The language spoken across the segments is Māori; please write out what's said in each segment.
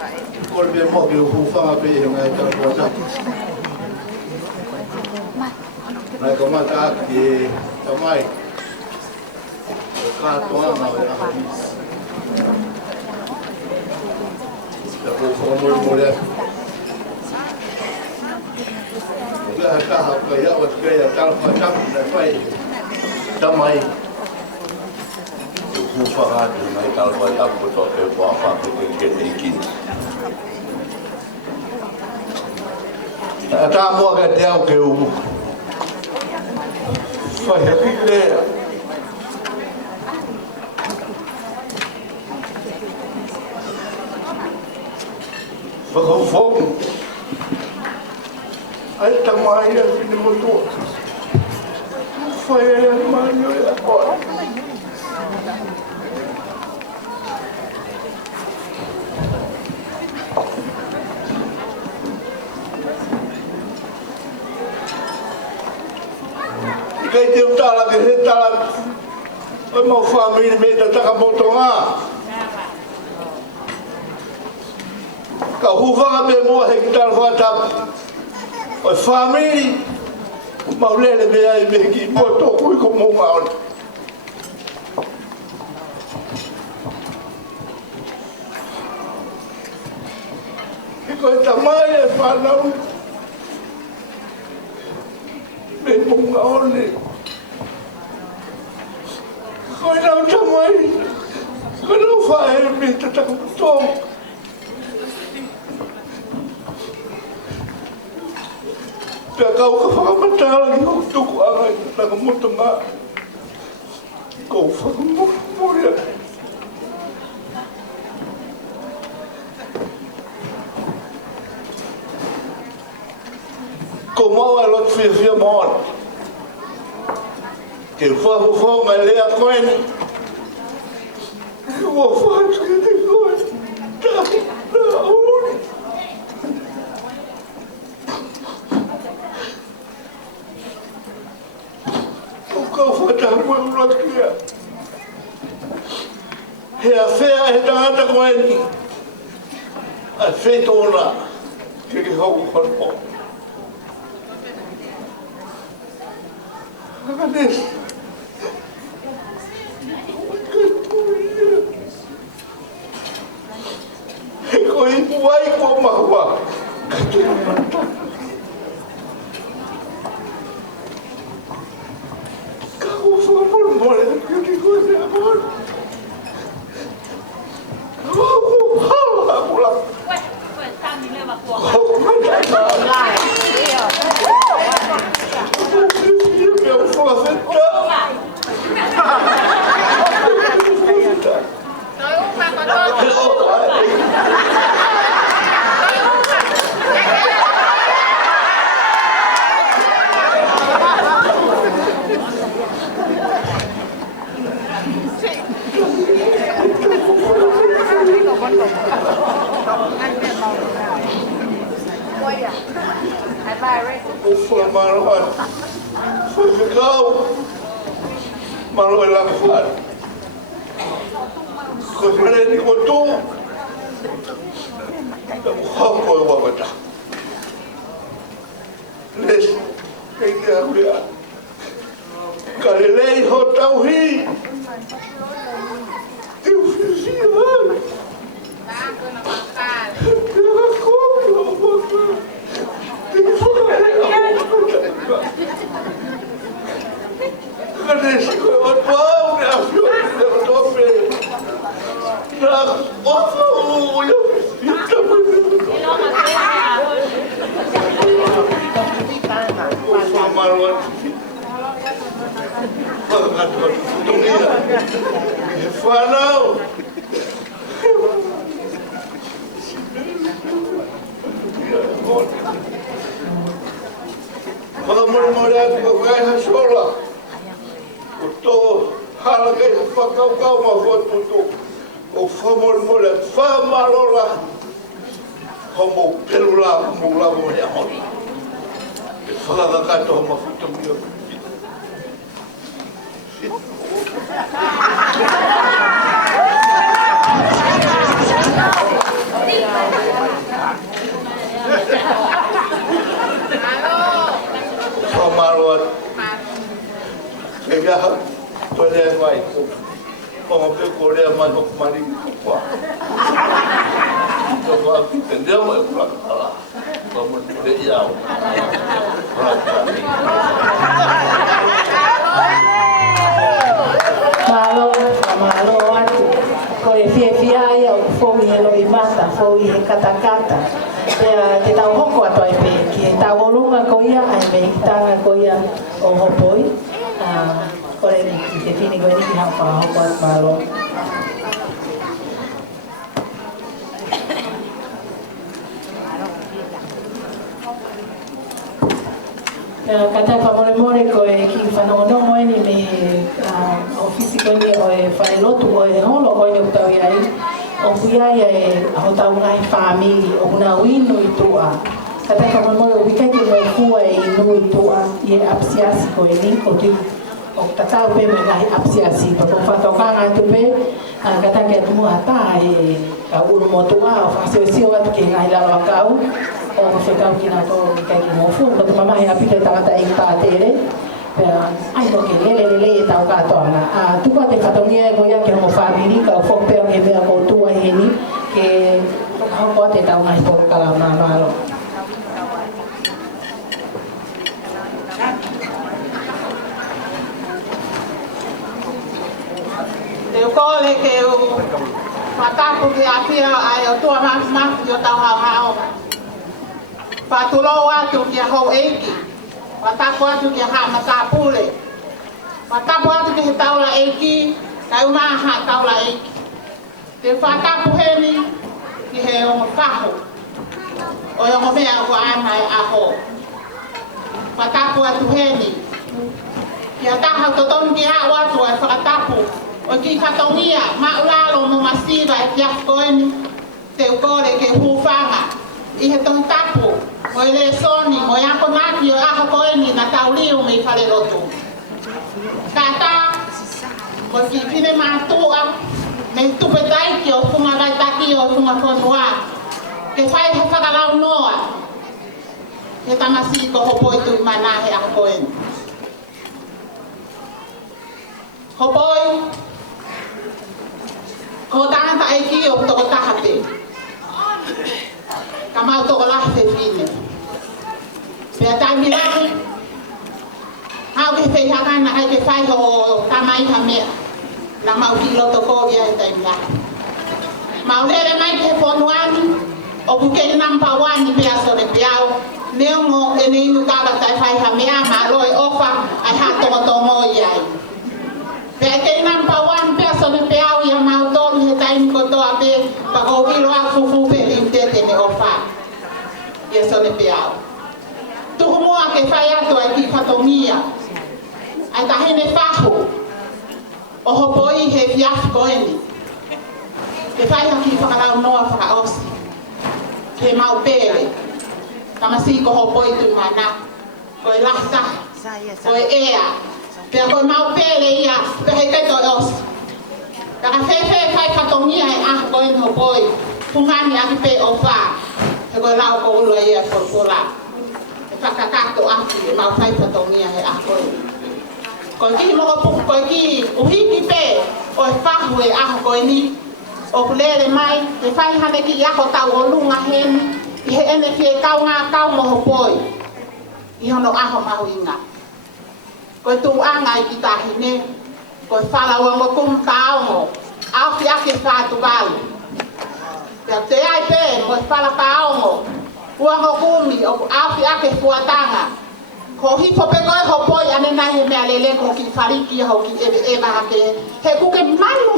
Kol be mo ke hufa be ngai ta kota. Nai ko mata ki Tamai. Ka toa na Akanesi. Ta ko mo le. Ga ka ha ka ya wa ka ya ta fa ta na fai. Tamai. Hufa ha na ta fa ta ko to ke wa fa ke ki. Ta mo ka te au ke u. Fai ki le. Vagofong. Ai Tamai ya fini moto. Fai ya manyo ya ko. Kai te utala ke he tala. Oi mau famili me ta taka moto nga. Ka huwanga be mua he ki tala whatap. Oi famili. Maulele me ai me ki moto kui ko munga on. Iko e Tamai e whanau. Me munga on e. Ko e nau Tamai. Ko nau whae me te takaputonga. Pea kau ka whakamatala ki hau tuku anga i te takamoto ngā. Ko whakamoria. Ko mau e lot whiawhia maon. Ke whawhawha lea koeni. Ua whatu ki te koeni. Tahi nā uri. Kau whatamu e urat kia. He a whea he tangata koeni. A whetona. Ke ke hau kono. Akanesi. He ko i puai ko mahua. Ka Tuimana. Mole, eu te coisa agora. Ué, tá me leva a porra. Meu fogo, foi maroa. Foi Akau. Maroa lá fora. Coisa de cotum. O Hopoi o abata. Les, quem é a mulher? Carelei Hotauhi. Eu fiz isso. Akanesi ko o pau ne afio ne o tope. Na o yo ita mo. O marwan. Tungia. Fanau. Pagmamoriat ko kaya sola. Ito halagay sa pagkaukaw mafotuto. O famormolat famalola. Homo pelula mula mo niya mo. Fagakato mafutong niyo. le vai ko pe ko le man ko mari ko ko ko te le mo ko ala ko mo le ia malo atu ko e fia ia o fomi e lo imata fomi e katakata te tau hoko ato e pe ki e tau olunga ko ia ai me tanga ko ia o Hopoi ko e ni Fefine ko e ni hapa hoko at malo kata whamore ko e ki whanonongo e ni me ofisi ko ni o e whaelotu o e holo ko ni utau iai o kuia e hotau ngai Famili o una winu i tua kata whamore o wika ki me fua e inu i tua i e apsiasi ko e ni o ki o tatau pe me ngai apsiasi pa ko whatokanga tu pe kata ke atu muata e ka unu motua o whasio atu ki ngai lalo Akau o whekau ki nā tō kai ki mōfu ko te mamahi a pita tangata e tātere ai no ke lele e tau katoanga tuka te whatongia e goia ke homo Famili ka o whokpeo ke mea koutua heni ke hoko te tau ngai tō kala mamalo te kole ke o whatapu ke apia ai o tua mafi o tau hao Patulo atu kia hou eiki, watapu atu kia haa matapule. Watapu atu kia taula eiki, kai umaha taula eiki. Te watapu heni, ki he ongo whahu. O ongo mea ua ana e aho. Watapu atu heni. Kia taha totonu ki haa watu e whakatapu. O ki whatongia, maulalo mo masiva e kia koeni. Te ukore ke hufanga. I he tongi tapu. Mo le soni, mo yako naki o aho koeni na tauliu me i whare rotu. Kata, mo ki pine mātua, me tupe taiki o funga vai taki o funga konua. Ke whai he whakalau noa. He tamasi ko Hopoi Tuimana he aho koeni. Hopoi, ko tangata eiki o toko tahape. Kamau toko lahi Fefine. Pea taimirahi, hau ke whei hakana ai ke whai ho Tamai ha mea. Na mau ki loto kōria he taimirahi. Mau lele mai ke whonuani, o kukei nampa wani pea sore peau. Neongo e ne inu kaba tai whai ha mea, ma loe ofa ai ha tongo tongo iai. Pea kei nampa wani pea sore peau ia mau tolu he taimi kotoa pe, pa kou ilo a fufu pe limtete ne ofa. Ia sone peau. Tuhu mua ke whai atu ai ki whatongia. Ai tahene whahu. O Hopoi he fiafu koeni. Ke whai haki whakalau noa whakaosi. Ke mau pere. Tamasi ko Hopoi Tuimana. Ko e lasa. Ko e ea. Pea ko e mau pere ia. Pea he kaito e osi. Pea ka whewhe whai whatongia e ah koeni Hopoi. Pungani aki pe o wha. He koe lau ko ulo e ea korpora. E whakakato aki e mau whai whatongia he ah koeni. Koe ki moko puku koe ki uhiki pe o e whahu e aho koe ni. O kulere mai, e whai hane ki iako tau o lunga heni. I he ene ki e kau ngā kau mo Hopoi. I hono aho mahu inga. Koe tu anga i ki tahine. Koe whala wango kum kaongo. Au ki ake whātu walu. Pea te ai pe, mo e whala kaongo. Wango kumi, o au ki ake fuatanga. Ko hipo pe koe Hopoi ane nai he mea lele ko ki whariki ho ki eba hake. He kuke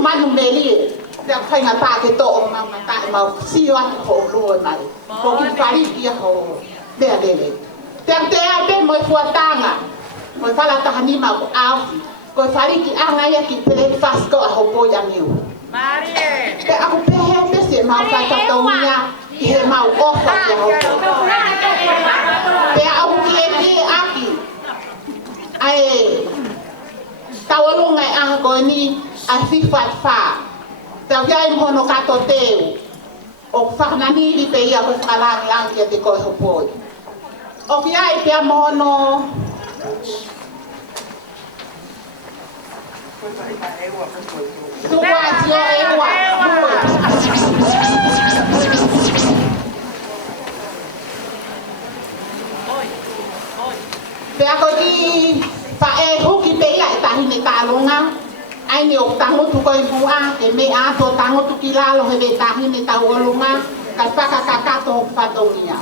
manu melie. Pea whainga tā ke tō o mama tā e mau sio atu ho lua mai. Ko ki whariki ho mea lele. Te ai pe mo e fuatanga. Mo e whala tahanima ko auki. Ko e whariki anga ia ki breakfast ko a Hopoi amiu. Pe aku pehe pese mau whai tatonia i he mau ofa ki a Hopoi. Pe aku ki aki. Ai tawalunga e aha koe ni a whiwhat wha. Tau kia i mhono kato teu. O whakananiri pe ia ko whakalangi a te koe Hopoi. O kia i pia mhono Tuasio ewa. Pea ko ki pa e huki pe ia tahi ne talonga. Ai ni o tango tu ko bua e me a to tango tu kilalo he tahi ne tawolunga ka paka kakato patongia.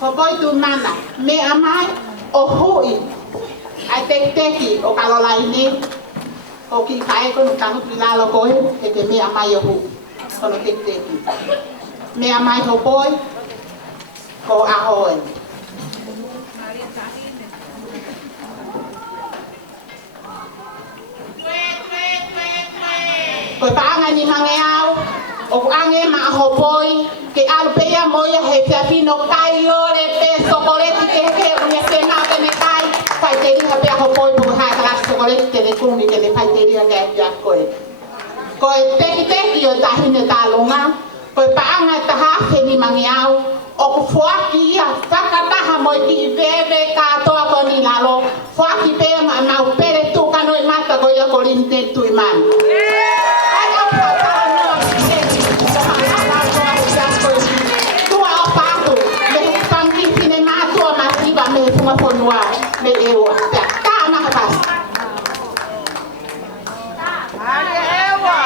Hopoi Tuimana me amai o hui ai teki o kalolai ni o ki pae ko no tango tu kilalo ko e te me amai o hu kono teki me amai hopoi ko Akau. Ko paanga ni mangeau o ange ma hopoi ke alpea moya he Fefine kai lore pe sokoleti ke unia sena ne kai pai te ri ha hopoi bu ha kala sokoleti ke le kumi ke le pai te ri ga ya ko teki o tahine talonga ko paanga ta ha ke ni mangeau o ku fuaki ia fakataha mo ki bebe ka to ko ni lalo fuaki pe ma pere tu ka no mata ko yo ko linte Tuimana. Uma ponua me ewa ta na pas ale ewa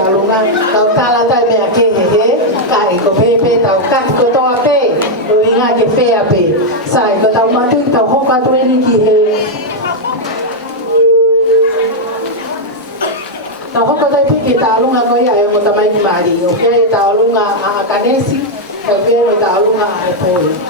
talunga tau tala tai mea ke he kai ko pepe tau kat ko toa pe o inga ke fea pe sai ko tau matu tau hoka tueni ki he tau hoka tai piki talunga ko ia e mo tamai ki mari o kia e talunga a Akanesi tau kia e talunga a Hopoi